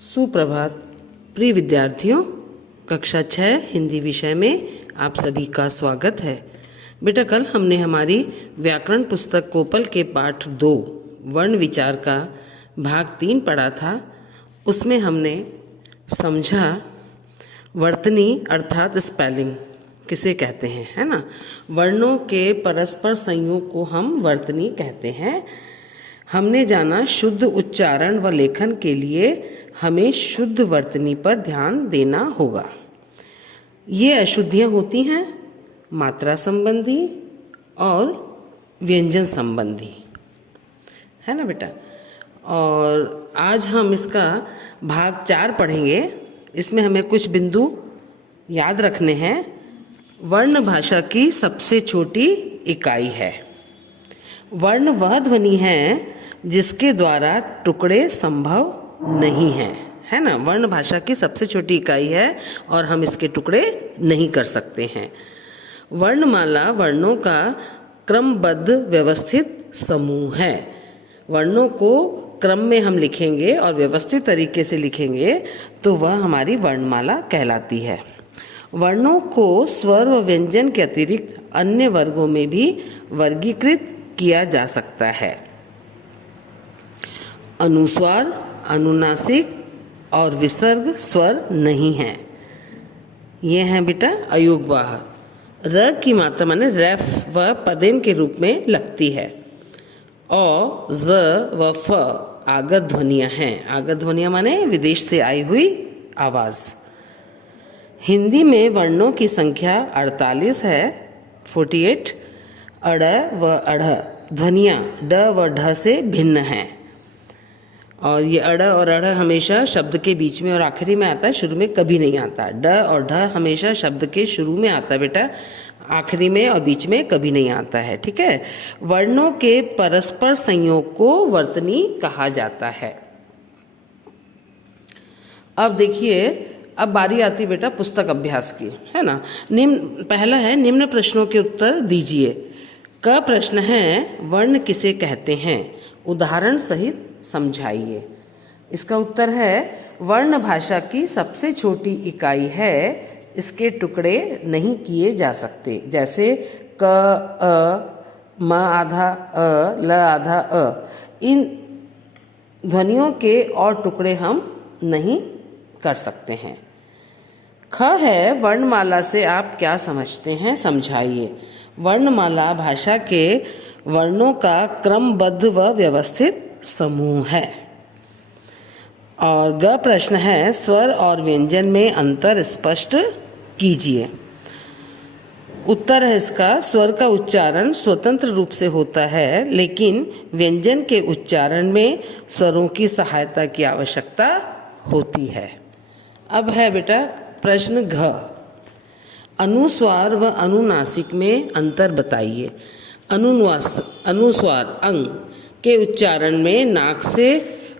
सुप्रभात प्रिय विद्यार्थियों, कक्षा 6 हिंदी विषय में आप सभी का स्वागत है। बेटा, कल हमने हमारी व्याकरण पुस्तक कोपल के पाठ 2 वर्ण विचार का भाग 3 पढ़ा था। उसमें हमने समझा वर्तनी अर्थात स्पेलिंग किसे कहते हैं, है ना। वर्णों के परस्पर संयोग को हम वर्तनी कहते हैं। हमने जाना शुद्ध उच्चारण व लेखन के लिए हमें शुद्ध वर्तनी पर ध्यान देना होगा। ये अशुद्धियाँ होती हैं मात्रा संबंधी और व्यंजन संबंधी, है ना बेटा। और आज हम इसका भाग 4 पढ़ेंगे। इसमें हमें कुछ बिंदु याद रखने हैं। वर्ण भाषा की सबसे छोटी इकाई है। वर्ण वह ध्वनि है जिसके द्वारा टुकड़े संभव नहीं हैं, है ना। वर्ण भाषा की सबसे छोटी इकाई है और हम इसके टुकड़े नहीं कर सकते हैं। वर्णमाला वर्णों का क्रमबद्ध व्यवस्थित समूह है। वर्णों को क्रम में हम लिखेंगे और व्यवस्थित तरीके से लिखेंगे तो वह हमारी वर्णमाला कहलाती है। वर्णों को स्वर व व्यंजन के अतिरिक्त अन्य वर्गों में भी वर्गीकृत किया जा सकता है। अनुस्वार, अनुनासिक और विसर्ग स्वर नहीं हैं। ये हैं बेटा अयोगवाह। र की मात्रा माने रेफ व पदेन के रूप में लगती है। औ, ज व फ आगत ध्वनियाँ हैं। आगत ध्वनियाँ माने विदेश से आई हुई आवाज़। हिंदी में वर्णों की संख्या 48 है, 48। अड़ व अढ़ ध्वनियाँ ड व ढ से भिन्न हैं। और ये अड़ और अढ़ हमेशा शब्द के बीच में और आखिरी में आता है, शुरू में कभी नहीं आता। ड और ढ हमेशा शब्द के शुरू में आता है बेटा, आखिरी में और बीच में कभी नहीं आता है, ठीक है। वर्णों के परस्पर संयोग को वर्तनी कहा जाता है। अब देखिए, अब बारी आती बेटा पुस्तक अभ्यास की, है ना। पहला है निम्न प्रश्नों के उत्तर दीजिए। क प्रश्न है वर्ण किसे कहते हैं, उदाहरण सहित समझाइए। इसका उत्तर है वर्ण भाषा की सबसे छोटी इकाई है, इसके टुकड़े नहीं किए जा सकते। जैसे क, अ, म आधा अ, ल आधा अ, इन ध्वनियों के और टुकड़े हम नहीं कर सकते हैं। ख है वर्णमाला से आप क्या समझते हैं, समझाइए। वर्णमाला भाषा के वर्णों का क्रमबद्ध व व्यवस्थित समूह है। और ग प्रश्न है स्वर और व्यंजन में अंतर स्पष्ट कीजिए। उत्तर है इसका स्वर का उच्चारण स्वतंत्र रूप से होता है, लेकिन व्यंजन के उच्चारण में स्वरों की सहायता की आवश्यकता होती है। अब है बेटा प्रश्न घ, अनुस्वार व अनुनासिक में अंतर बताइए। अनुस्वार अंग के उच्चारण में नाक से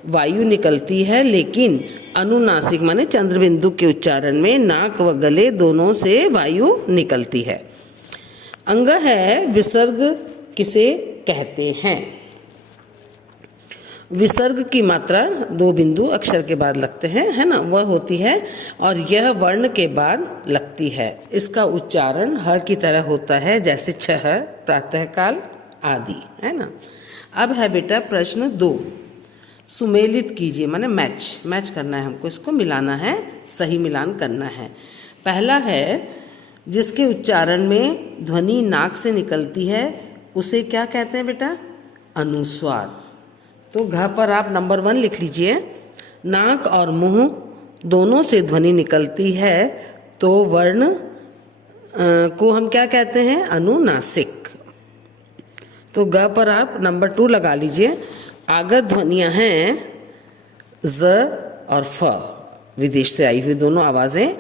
वायु निकलती है, लेकिन अनुनासिक माने चंद्रबिंदु के उच्चारण में नाक व गले दोनों से वायु निकलती है। अंग है विसर्ग किसे कहते हैं। विसर्ग की मात्रा 2 बिंदु अक्षर के बाद लगते हैं, है ना, वह होती है और यह वर्ण के बाद लगती है। इसका उच्चारण ह की तरह होता है, जैसे छह, प्रातःकाल आदि, है ना। अब है बेटा प्रश्न 2, सुमेलित कीजिए, माने मैच करना है हमको, इसको मिलाना है, सही मिलान करना है। पहला है जिसके उच्चारण में ध्वनि नाक से निकलती है उसे क्या कहते हैं बेटा, अनुस्वार। तो घ पर आप नंबर 1 लिख लीजिए। नाक और मुंह दोनों से ध्वनि निकलती है तो वर्ण को हम क्या कहते हैं, अनुनासिक। तो ग पर आप नंबर 2 लगा लीजिए। आगत ध्वनियाँ हैं ज और फ, विदेश से आई हुई दोनों आवाज़ें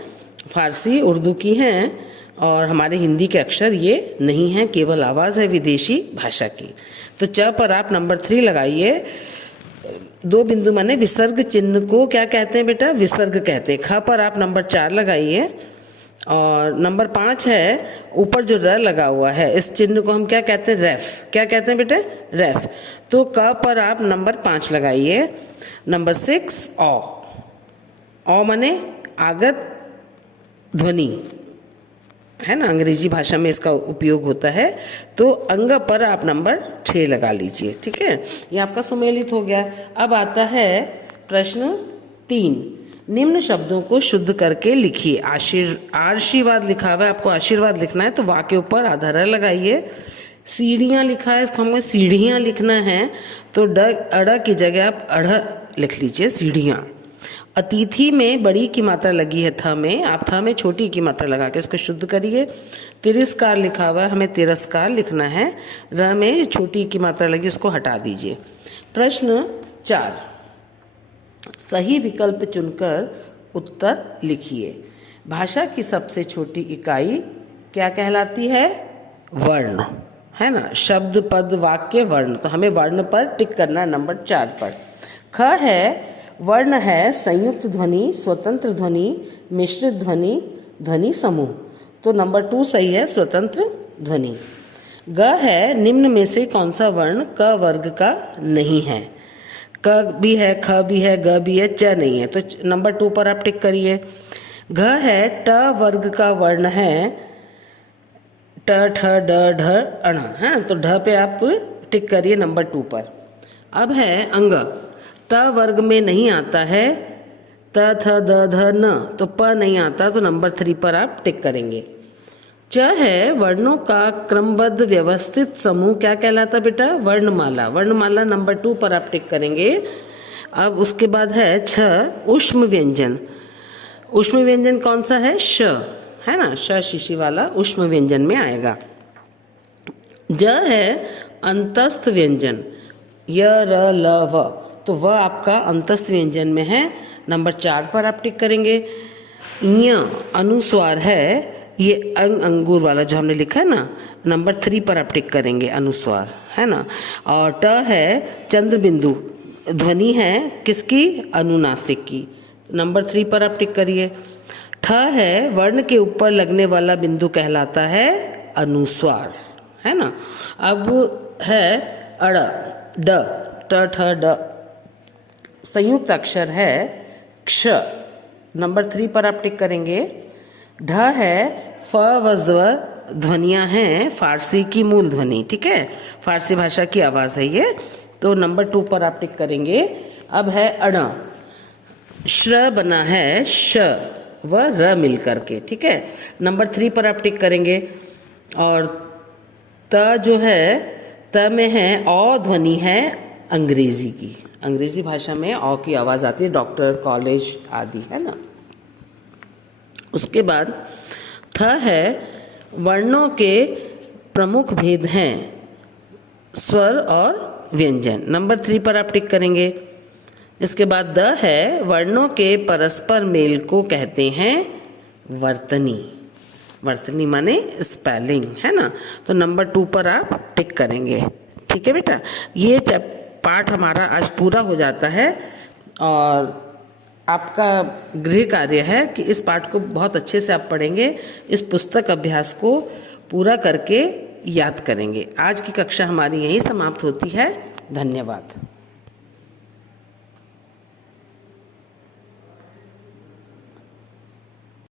फारसी उर्दू की हैं और हमारे हिंदी के अक्षर ये नहीं हैं, केवल आवाज़ है विदेशी भाषा की। तो च पर आप नंबर 3 लगाइए। 2 बिंदु माने विसर्ग चिन्ह को क्या कहते हैं बेटा, विसर्ग कहते हैं। ख पर आप नंबर 4 लगाइए। और नंबर 5 है ऊपर जो र लगा हुआ है, इस चिन्ह को हम क्या कहते हैं, रेफ। क्या कहते हैं बेटे, रेफ। तो क पर आप नंबर 5 लगाइए। नंबर 6 औ, औ माने आगत ध्वनि है ना, अंग्रेजी भाषा में इसका उपयोग होता है। तो अंग पर आप नंबर 6 लगा लीजिए। ठीक है, ये आपका सुमेलित हो गया। अब आता है प्रश्न 3। निम्न शब्दों को शुद्ध करके लिखिए। आशीर्वाद लिखा हुआ है, आपको आशीर्वाद लिखना है तो वा के ऊपर आधा र लगाइए। सीढ़ियाँ लिखा है, इसको हमें सीढ़ियाँ लिखना है तो अड़ की जगह आप अढ़ लिख लीजिए, सीढ़ियाँ। अतिथि में बड़ी की मात्रा लगी है थ में, आप थ में छोटी की मात्रा लगा के इसको शुद्ध करिए। तिरस्कार लिखा हुआ है, हमें तिरस्कार लिखना है, र में छोटी की मात्रा लगी, इसको हटा दीजिए। प्रश्न 4, सही विकल्प चुनकर उत्तर लिखिए। भाषा की सबसे छोटी इकाई क्या कहलाती है? वर्ण, है ना। शब्द, पद, वाक्य, वर्ण, तो हमें वर्ण पर टिक करना है नंबर 4 पर। ख है, वर्ण है संयुक्त ध्वनि, स्वतंत्र ध्वनि, मिश्रित ध्वनि, ध्वनि समूह, तो नंबर 2 सही है, स्वतंत्र ध्वनि। ग है, निम्न में से कौन सा वर्ण क वर्ग का नहीं है? क भी है, ख भी है, ग भी है, च नहीं है, तो नंबर 2 पर आप टिक करिए। घ है, ट वर्ग का वर्ण है, ट, ठ, ड, ढ, अण, है, तो ढ पे आप टिक करिए नंबर 2 पर। अब है अंग, त वर्ग में नहीं आता है, त, थ, द, ध, न, तो प नहीं आता, तो नंबर 3 पर आप टिक करेंगे। च है, वर्णों का क्रमबद्ध व्यवस्थित समूह क्या कहलाता बेटा? वर्णमाला। वर्णमाला नंबर 2 पर आप टिक करेंगे। अब उसके बाद है छ, ऊष्म व्यंजन। ऊष्म व्यंजन कौन सा है? श, है ना, श शिशि वाला ऊष्म व्यंजन में आएगा। ज है अंतस्थ व्यंजन, य, र, ल, व, तो वह आपका अंतस्थ व्यंजन में है, नंबर 4 पर आप टिक करेंगे। ञ अनुस्वार है, ये अंगूर वाला जो हमने लिखा है ना, नंबर 3 पर आप टिक करेंगे, अनुस्वार, है ना। और ट है चंद्र बिंदु, ध्वनि है किसकी? अनुनासिक की, नंबर 3 पर आप टिक करिए। ठ है, वर्ण के ऊपर लगने वाला बिंदु कहलाता है अनुस्वार, है ना। अब है अड़, ड, ट, ठ, ड, संयुक्त अक्षर है क्ष, नंबर 3 पर आप टिक करेंगे। ढ है, फ व ज़ ध्वनियाँ हैं फारसी की मूल ध्वनि, ठीक है, फारसी भाषा की आवाज़ है ये, तो नंबर 2 पर आप टिक करेंगे। अब है अण, श्र बना है श व र मिल करके, ठीक है, नंबर 3 पर आप टिक करेंगे। और त जो है, त में है औ ध्वनि है अंग्रेजी की, अंग्रेजी भाषा में औ की आवाज़ आती है, डॉक्टर, कॉलेज आदि, है ना। उसके बाद थ है, वर्णों के प्रमुख भेद हैं स्वर और व्यंजन, नंबर 3 पर आप टिक करेंगे। इसके बाद द है, वर्णों के परस्पर मेल को कहते हैं वर्तनी, वर्तनी माने स्पेलिंग, है ना, तो नंबर 2 पर आप टिक करेंगे। ठीक है बेटा, ये पाठ हमारा आज पूरा हो जाता है और आपका गृह कार्य है कि इस पाठ को बहुत अच्छे से आप पढ़ेंगे, इस पुस्तक अभ्यास को पूरा करके याद करेंगे। आज की कक्षा हमारी यहीं समाप्त होती है। धन्यवाद।